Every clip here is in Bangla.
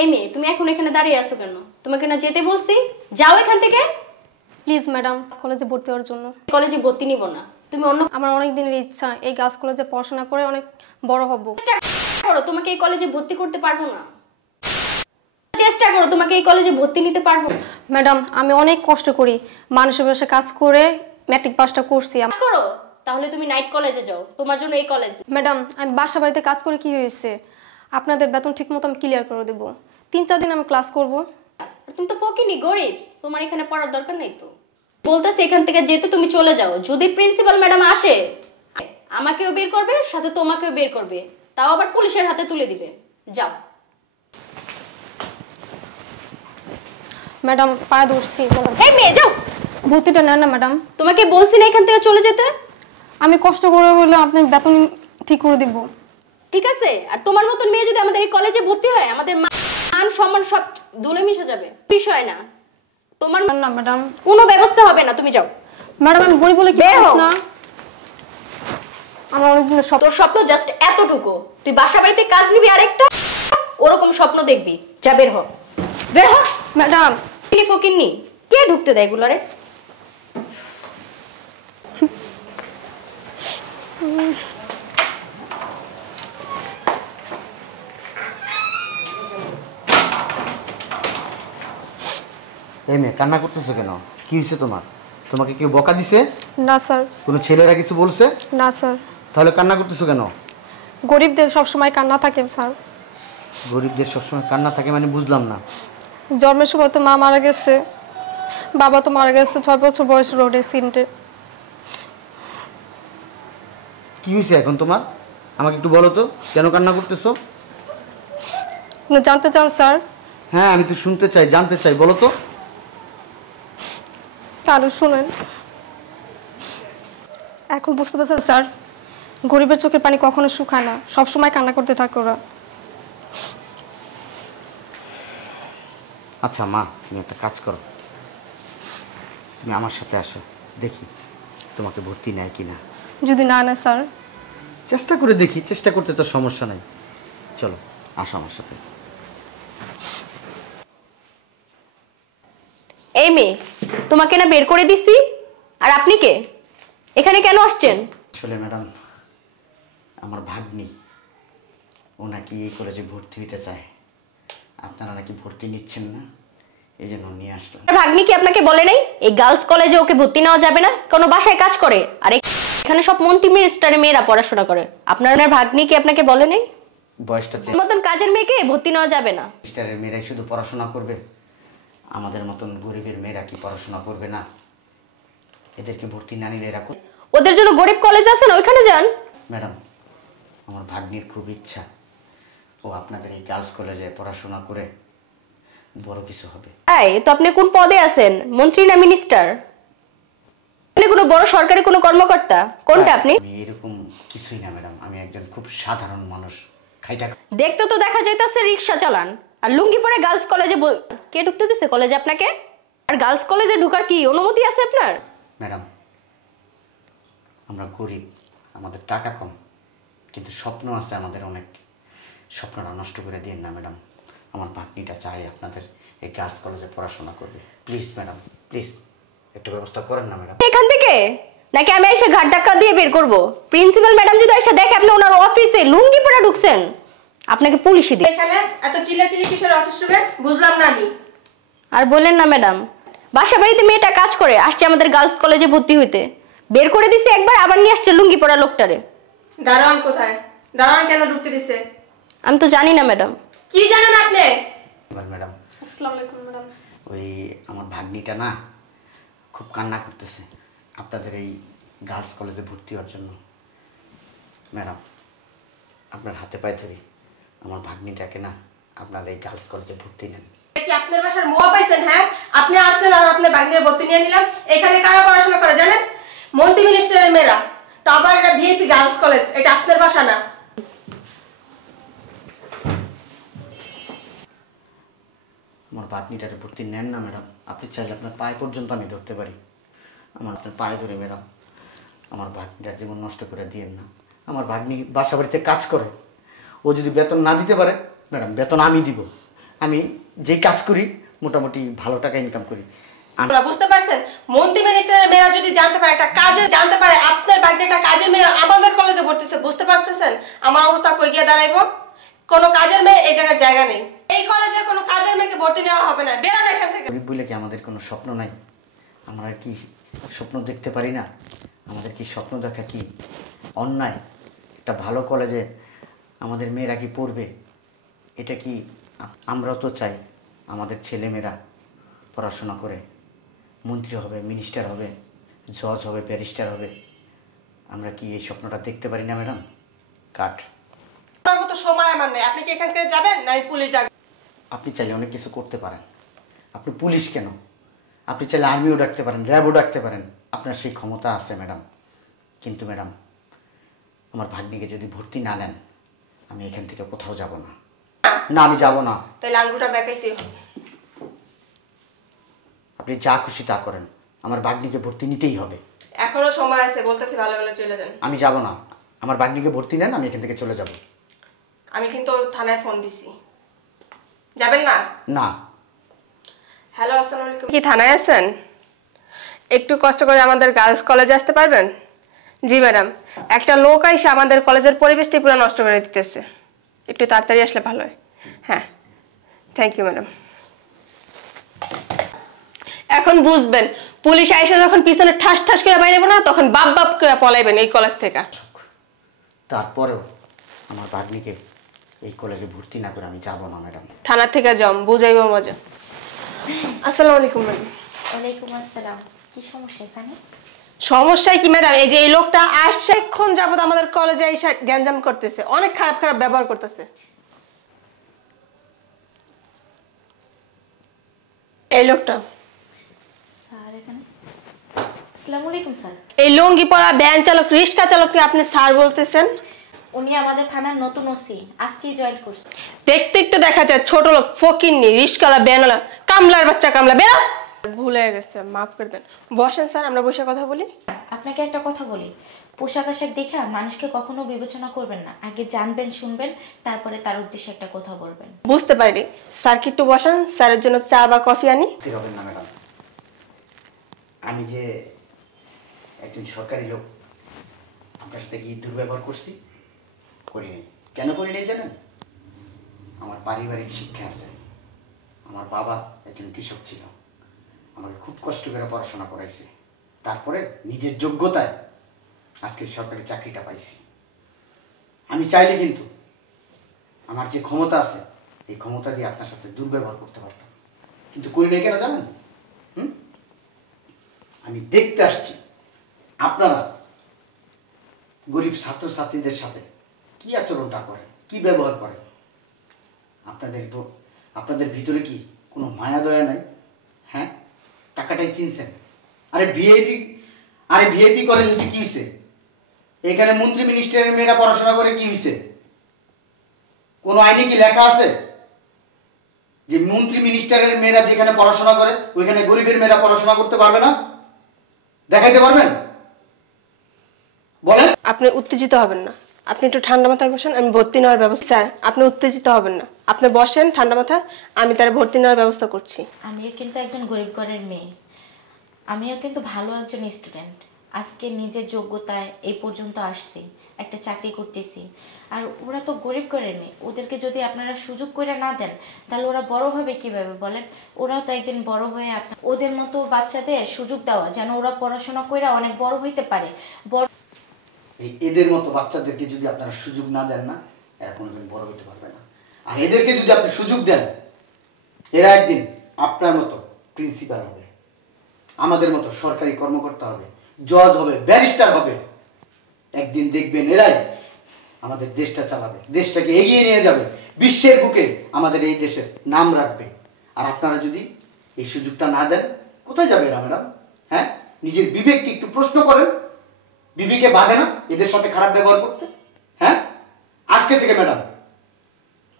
এই মেয়ে, তুমি এখন এখানে দাঁড়িয়ে আছো কেন? তোমাকে না যেতে বলছি, যাও এখান থেকে। প্লিজ ম্যাডাম, কলেজে ভর্তি হওয়ার জন্য। কলেজে ভর্তি নিব না, তুমি অন্য। আমার অনেক দিনের ইচ্ছা এই গার্লস কলেজে পড়াশোনা করে অনেক বড় হব। চেষ্টা করো, তোমাকে এই কলেজে ভর্তি করতে পারবো না। চেষ্টা করো, তোমাকে এই কলেজে ভর্তি নিতে পারবো না। ম্যাডাম, আমি অনেক কষ্ট করি, মানুষের বাসায় কাজ করে ম্যাট্রিক পাসটা করছি। করো, তাহলে তুমি নাইট কলেজে যাও, তোমার জন্য এই কলেজ। ম্যাডাম, আমি বাসা বাড়িতে কাজ করে কি হয়েছে? আপনাদের বেতন ঠিক মতো আমি ক্লিয়ার করে দেবো। 3-4 দিন আমি ক্লাস করব। তুমি তো ফকিনি, গরিব, তোমার এখানে পড়ার দরকার নাই তো। বলতেছে এখান থেকে যেতে তুমি চলে যাও। যদি প্রিন্সিপাল ম্যাডাম আসে, আমাকেও বের করবে, সাথে তোমাকেও বের করবে, তাও আবার পুলিশের হাতে তুলে দিবে। যাও। ম্যাডাম, পায়ে ধরছি। এই মেয়ে, যাও। ভর্তিটা নেন না ম্যাডাম। তোমাকে বলছি না এখান থেকে চলে যেতে? আমি কষ্ট করে হলেও আপনি বেতন ঠিক করে দিব। ঠিক আছে, আর তোমার মতন মেয়ে যদি আমাদের এই কলেজে ভর্তি হয়, আমাদের মান সম্মান সব ধুলে মিশে যাবে। বিষয় না তোমার। না ম্যাডাম, কোনো ব্যবস্থা হবে না, তুমি যাও। ম্যাডাম, আমি গরিব বলে কি বের হও না? আমার অনেক দিনের তোর স্বপ্ন জাস্ট এতটুকু, তুই বাসা বাড়িতে কাজ নিবি আরেকটা, ওরকম স্বপ্ন দেখবি। যা, বের হ, বের হ। ম্যাডাম, ফকিন্নি, কে ঢুকতে দেয় এগুলারে? এই মেয়ে, কান্না করতেছো কেন? কি হয়েছে তোমার? তোমাকে কেউ বকা দিছে? না স্যার। কোনো ছেলেরা কিছু বলছে? না স্যার। তাহলে কান্না করতেছো কেন? গরিবদের সবসময় কান্না থাকে স্যার। গরিবদের সবসময় কান্না থাকে মানে বুঝলাম না। জন্মের সময় তো মা মারা গেছে, বাবা তো মারা গেছে 6 বছর বয়স রোড অ্যাক্সিডেন্টে। কি হয়েছে এখন তোমার? আমাকে একটু বলো তো, কেন কান্না করতেছো? জানতে চান স্যার? হ্যাঁ, আমি তো শুনতে চাই, জানতে চাই, বলো তো। তাহলে শুনেন। এখন বুঝতে পারছেন স্যার, গরিবের চোখের পানি কখনো শুকায় না, সবসময় কান্না করতে থাকে ওরা। আচ্ছা মা, তুমি একটা কাজ করো, তুমি আমার সাথে আসো, দেখি তোমাকে ভর্তি নেয় কিনা। যদি না নেয় স্যার? চেষ্টা করে দেখি, চেষ্টা করতে তো সমস্যা নাই। চলো, আসো আমার সাথে। এই মেয়ে, তোমাকে না বের করে দিছি, আর আপনি কে? এখানে কেন আসছেন? আসলে ম্যাডাম, আমার ভাগ্নি, ও নাকি এই কলেজে ভর্তি হইতে চায়। আপনারা নাকি ভর্তি নিচ্ছেন না, এই জন্য নিয়ে আসলাম। ভাগ্নি কি আপনাকে বলে নাই এই গার্লস কলেজে ওকে ভর্তি নেওয়া যাবে না? কোনো বাসায় কাজ করে, আর এখানে সব মন্ত্রী মিনিস্টারের মেয়েরা পড়াশোনা করে। আপনার ভাগ্নি কি আপনাকে বলে নাই বয়সটা মতন কাজের মেয়েকে ভর্তি নেওয়া যাবে না? মিনিস্টারের মেয়েরাই শুধু পড়াশোনা করবে, আমাদের মতন গরিবের মেয়েরা কি পড়াশোনা করবে না? এদেরকে ভর্তি না নিলে এরকম। ওদের জন্য গরিব কলেজ আছে না, ওইখানে যান। ম্যাডাম, আমার ভাগ্নির খুব ইচ্ছা ও আপনাদের এই গার্লস কলেজে পড়াশোনা করে বড় কিছু হবে। এই তো, আপনি কোন পদে আছেন? মন্ত্রী না মিনিস্টার? আপনি কোনো বড় সরকারি কোনো কর্মকর্তা? কোনটা আপনি? আমি এরকম কিছুই না ম্যাডাম, আমি একজন খুব সাধারণ মানুষ, খাইটা। দেখতে তো দেখা যাইতাছে রিকশা চালান, আর লুঙ্গি পরে গার্লস কলেজে। কে ঢুকতে দিছে কলেজে আপনাকে? আর গার্লস কলেজে ঢোকার কি অনুমতি আছে আপনার? ম্যাডাম, আমরা গরিব, আমাদের টাকা কম, কিন্তু স্বপ্ন আছে আমাদের অনেক। স্বপ্নটা নষ্ট করে দিন না ম্যাডাম। আমার ভাগ্নিটা চাই আপনাদের এই গার্লস কলেজে পড়াশোনা করবে। প্লিজ ম্যাডাম, প্লিজ একটু ব্যবস্থা করেন না ম্যাডাম। এখান থেকে নাকি আমি এসে ঘাট ধাক্কা দিয়ে বের করব? প্রিন্সিপাল ম্যাডাম যদি এসে দেখে আপনি ওনার অফিসে লুঙ্গি পরে ঢুকছেন, আপনাকে পুলিশে দিবে। এখানে এত চিল্লাচিল্লি কিসের অফিস রুমে? বুঝলাম না আমি। আর বললেন না ম্যাডাম, বাসা বাড়িতে মেয়েটা কাজ করে, আসছে আমাদের গার্লস কলেজে ভর্তি হইতে, বের করে দিছে একবার, আবার নিয়ে আসছে লুঙ্গি পরা লোকটারে। দারোয়ান কোথায়? দারোয়ান কেন ঢুকতে দিছে? আমি তো জানি না ম্যাডাম। কি জানেন আপনি? ম্যাডাম, আসসালামু আলাইকুম ম্যাডাম। ওই আমার ভাগ্নিটা না খুব কান্না করতেছে আপনাদের এই গার্লস কলেজে ভর্তি হওয়ার জন্য। ম্যাডাম, আপনার হাতে পায়ে ধরি, আমার ভাগ্নিটাকে না আপনার এই গার্লস কলেজে ভর্তি নেন। কি আপনার বাসার মোয়া পাইছেন? হ্যাঁ, আপনি আসলেন আর আপনার ভাগ্নের ভর্তি নিয়ে নিলাম। এখানে কারা পড়াশোনা করে জানেন? মন্ত্রী মিনিস্টারের মেয়েরা। তো আবার এটা বিএপি গার্লস কলেজ, এটা আপনার বাসা না। আমার ভাগ্নিটাকে ভর্তি নেন না ম্যাডাম। আপনি চাইলে আপনার পায়ে পর্যন্ত আমি ধরতে পারি। আপনার পায়ে ধরে ম্যাডাম, আমার ভাগ্নিটার জীবন নষ্ট করে দিয়েন না। আমার ভাগ্নি বাসা বাড়িতে কাজ করে, ও যদি বেতন না দিতে পারে ম্যাডাম, বেতন আমি দিব। আমি যে কাজ করি মোটামুটি ভালো টাকা ইনকাম করি। আপনারা বুঝতে পারছেন, মন্ত্রী মিনিস্টারের মেয়েরা যদি জানতে পারে, একটা কাজে জানতে পারে আপনার বাড়িতে একটা কাজের মেয়ে আমাদের কলেজে ভর্তিছে, বুঝতে পারতেছেন আমার অবস্থা কই গিয়ে দাঁড়াইবো? কোনো কাজের মেয়ে এই জায়গায় জায়গা নেই, এই কলেজে কোনো কাজের মেয়েকে ভর্তি নেওয়া হবে না, বেরোন এখান থেকে। গরিব বলে কি আমাদের কোনো স্বপ্ন নাই? আমরা কি স্বপ্ন দেখতে পারি না? আমাদের কি স্বপ্ন দেখা কি অন্যায়? একটা ভালো কলেজে আমাদের মেয়েরা কি পড়বে? এটা কি আমরাও তো চাই আমাদের ছেলেমেয়েরা পড়াশোনা করে মন্ত্রী হবে, মিনিস্টার হবে, জজ হবে, ব্যারিস্টার হবে। আমরা কি এই স্বপ্নটা দেখতে পারি না ম্যাডাম? কাট। আপনার মতো সময় আমার নেই, আপনি কি এখান থেকে যাবেন না আমি পুলিশ ডাক? আপনি চাইলে অনেক কিছু করতে পারেন। আপনি পুলিশ কেন, আপনি চাইলে আর্মিও ডাকতে পারেন, র্যাবও ডাকতে পারেন, আপনার সেই ক্ষমতা আছে ম্যাডাম। কিন্তু ম্যাডাম আমার ভাগ্নিকে যদি ভর্তি না নেন আমি এখান থেকে কোথাও যাব না। না আমি যাব না। তাহলে আঙ্গুটা বেঁকাইতেই হবে। আপনি যা খুশি তা করেন, আমার ভাগ্নিকে ভর্তি নিতেই হবে। এখনো সময় আছে, বলতেছি ভালো ভালো চলে যান। আমি যাব না, আমার ভাগ্নিকে ভর্তি নেন, আমি এখান থেকে চলে যাব। আমি কিন্তু থানায় ফোন দিছি, যাবেন না? না। হ্যালো, আসসালামু আলাইকুম। কি থানায় আছেন? একটু কষ্ট করে আমাদের গার্লস কলেজে আসতে পারবেন? জি ম্যাডাম, একটা লোক আইসা আমাদের কলেজের পরিবেশটি পুরো নষ্ট করে দিতেছে, একটু তাড়াতাড়ি আসলে ভালো হয়। হ্যাঁ, থ্যাংক ইউ ম্যাডাম। এখন বুঝবেন, পুলিশ আইসা যখন পিছনে ঠাস ঠাস করে বাইরেব না, তখন বাপ বাপ করে পলাইবেন এই কলেজ থেকে। তারপরেও আমার ভাগ্নিকে এই কলেজে ভর্তি না করে আমি যাব না ম্যাডাম। থানা থেকে যাও, বুঝাইব মজা। আসসালামু আলাইকুম ম্যাডাম। ওয়ালাইকুম আসসালাম। কি সমস্যা এখানে? সমস্যায় কি ম্যাডাম, এই যে এই লোকটা আসছে এক্ষণ যাবত আমাদের কলেজে এসে গ্যাঞ্জাম করতেছে, অনেক খারাপ খারাপ ব্যবহার করতেছে। এই লোকটা, স্যার এখানে? আসসালামু আলাইকুম স্যার। এই লুঙ্গি পরা ভ্যান চালক, রিক্সা চালককে আপনি স্যার বলতেছেন? উনি আমাদের থানার নতুন ওসি, আজকেই জয়েন করছে। দেখতে একটু দেখা যায় ছোট লোক, ফকিন্নি, রিক্সাওয়ালা, ভ্যানওয়ালা, কামলার বাচ্চা কামলা, বেরো। ভুলে গেছে, মাফ করে দেন। বসেন স্যার, আমরা বসে কথা বলি। আপনাকে একটা কথা বলি, পোশাক আশাক দেখা মানুষকে কখনো বিবেচনা করবেন না, আগে জানবেন শুনবেন, তারপরে তার উদ্দেশ্যে একটা কথা বলবেন। বুঝতে পারি, স্যার কি একটু বসেন, স্যারের জন্য চা বা কফি আনি? হবেন না ম্যাডাম, আমি যে একজন সরকারি লোক, আপনার সাথে কি দুর্ব্যবহার করছি? করি নাই। কেন করি নাই জানেন? আমার পারিবারিক শিক্ষা আছে। আমার বাবা একজন কৃষক ছিল, আমাকে খুব কষ্ট করে পড়াশোনা করাইছে, তারপরে নিজের যোগ্যতায় আজকে সরকারি চাকরিটা পাইছি। আমি চাইলে কিন্তু আমার যে ক্ষমতা আছে এই ক্ষমতা দিয়ে আপনার সাথে দুর্ব্যবহার করতে পারতাম, কিন্তু করি নাই। কেন জানেন? আমি দেখতে আসছি আপনারা গরিব ছাত্রছাত্রীদের সাথে কি আচরণটা করেন, কি ব্যবহার করেন। আপনাদের ভিতরে কি কোনো মায়া দয়া নাই? হ্যাঁ, টাকাটাই চিনছেন। আরে ভিআইপি কলেজ হচ্ছে কি হয়েছে? এখানে মন্ত্রী মিনিস্টারের মেয়েরা পড়াশোনা করে কি হয়েছে? কোনো আইনে কি লেখা আছে যে মন্ত্রী মিনিস্টারের মেয়েরা যেখানে পড়াশোনা করে ওইখানে গরিবের মেয়েরা পড়াশোনা করতে পারবে না? দেখাইতে পারবেন? বলেন। আপনি উত্তেজিত হবেন না, আপনি একটু ঠান্ডা মাথায় বসেন, আমি ভর্তি নেওয়ার ব্যবস্থা। স্যার আপনি উত্তেজিত হবেন না, আপনি বসেন ঠান্ডা মাথায়, আমি তার ভর্তি নেওয়ার ব্যবস্থা করছি। আমিও কিন্তু একজন গরিব ঘরের মেয়ে, আমিও কিন্তু ভালো একজন স্টুডেন্ট, আজকে নিজের যোগ্যতায় এই পর্যন্ত আসছি, একটা চাকরি করতেছি। আর ওরা তো গরিব ঘরের মেয়ে, ওদেরকে যদি আপনারা সুযোগ করে না দেন তাহলে ওরা বড় হবে কিভাবে বলেন? ওরাও তো একদিন বড় হয়ে ওদের মতো বাচ্চাদের সুযোগ দেওয়া, যেন ওরা পড়াশোনা করে অনেক বড় হইতে পারে। এদের মতো বাচ্চাদেরকে যদি আপনারা সুযোগ না দেন না, এরা কোনোদিন বড় হতে পারবে না। আর এদেরকে যদি আপনি সুযোগ দেন, এরা একদিন আপনার মতো প্রিন্সিপাল হবে, আমাদের মতো সরকারি কর্মকর্তা হবে, জজ হবে, ব্যারিস্টার হবে। একদিন দেখবেন এরাই আমাদের দেশটা চালাবে, দেশটাকে এগিয়ে নিয়ে যাবে, বিশ্বের বুকে আমাদের এই দেশের নাম রাখবে। আর আপনারা যদি এই সুযোগটা না দেন, কোথায় যাবে এরা ম্যাডাম? হ্যাঁ, নিজের বিবেককে একটু প্রশ্ন করেন। বিবিকে বাধে না এদের সাথে খারাপ ব্যবহার করতে? হ্যাঁ, আজকে থেকে ম্যাডাম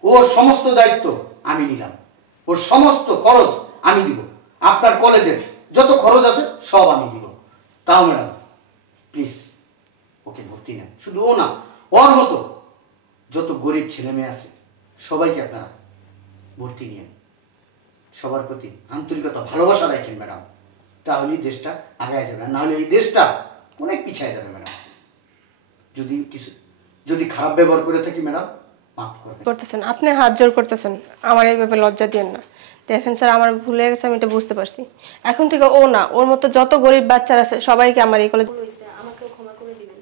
ওর সমস্ত দায়িত্ব আমি নিলাম, ওর সমস্ত খরচ আমি দিব, আপনার কলেজের যত খরচ আছে সব আমি দিব। তাও ম্যাডাম প্লিজ ওকে ভর্তি নেন। শুধু ও না, ওর মতো যত গরিব ছেলে মেয়ে আছে সবাইকে আপনারা ভর্তি নিয়ে সবার প্রতি আন্তরিকতা ভালোবাসা রাখেন ম্যাডাম, তাহলেই দেশটা আগায় যাবে, নাহলে এই দেশটা অনেক পিছিয়ে যাবে ম্যাডাম। যদি খারাপ ব্যবহার করে থাকি ম্যাডাম মাফ করবেন। করতেছেন আপনি হাত জোর করতেছেন, আমার এইভাবে লজ্জা দিয়েন না। দেখেন স্যার, আমার ভুল হয়ে গেছে, আমি এটা বুঝতে পারছি। এখন থেকে ও না, ওর মতো যত গরিব বাচ্চারা আছে সবাইকে আমার এই কলেজ, আমাকেও ক্ষমা করে দিবেন।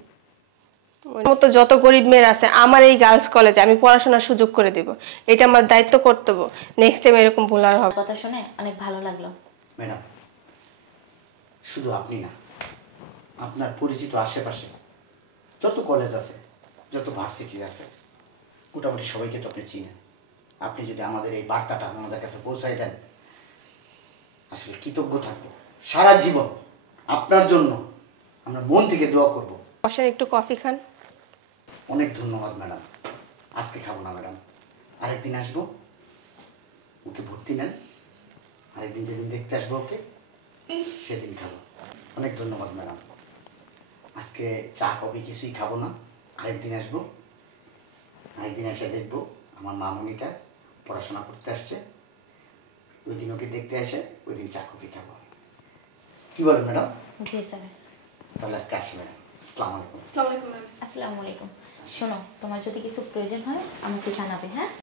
ওর মতো যত গরিব মেয়েরা আছে আমার এই গার্লস কলেজে আমি পড়াশোনার সুযোগ করে দেব। এটা আমার দায়িত্ব, কর্তব্য। নেক্সট টাইম এরকম ভুল আর হবে। কথা শুনে অনেক ভালো লাগলো। ম্যাডাম শুধু আপনি না, আপনার পরিচিত আশেপাশে যত কলেজ আছে, যত ভার্সিটি আছে, মোটামুটি সবাইকে তো আপনি চিনেন। আপনি যদি আমাদের এই বার্তাটা আমাদের কাছে পৌঁছাই দেন, আসলে কৃতজ্ঞ থাকবো সারা জীবন। আপনার জন্য আমরা মন থেকে দোয়া করব। বসেন, একটু কফি খান। অনেক ধন্যবাদ ম্যাডাম, আজকে খাবো না ম্যাডাম, আরেকদিন আসবো। ওকে ভর্তি নেন, আরেকদিন যেদিন দেখতে আসবো ওকে সেদিন খাবো। অনেক ধন্যবাদ ম্যাডাম, আজকে চা কফি কিছুই খাবো না, আরেকদিন আসবো। আরেকদিন এসে দেখবো আমার মামুনিটা পড়াশোনা করতে আসছে, ওই দিন ওকে দেখতে আসে, ওই দিন চা কফি খাবো। কি বলেন ম্যাডাম? জি স্যার। তাহলে আজকে আসি ম্যাডাম। আসসালামু আলাইকুম। আসসালামু আলাইকুম ম্যাম। আসসালামু আলাইকুম। শোনো, তোমার যদি কিছু প্রয়োজন হয় আমাকে জানাবে, হ্যাঁ?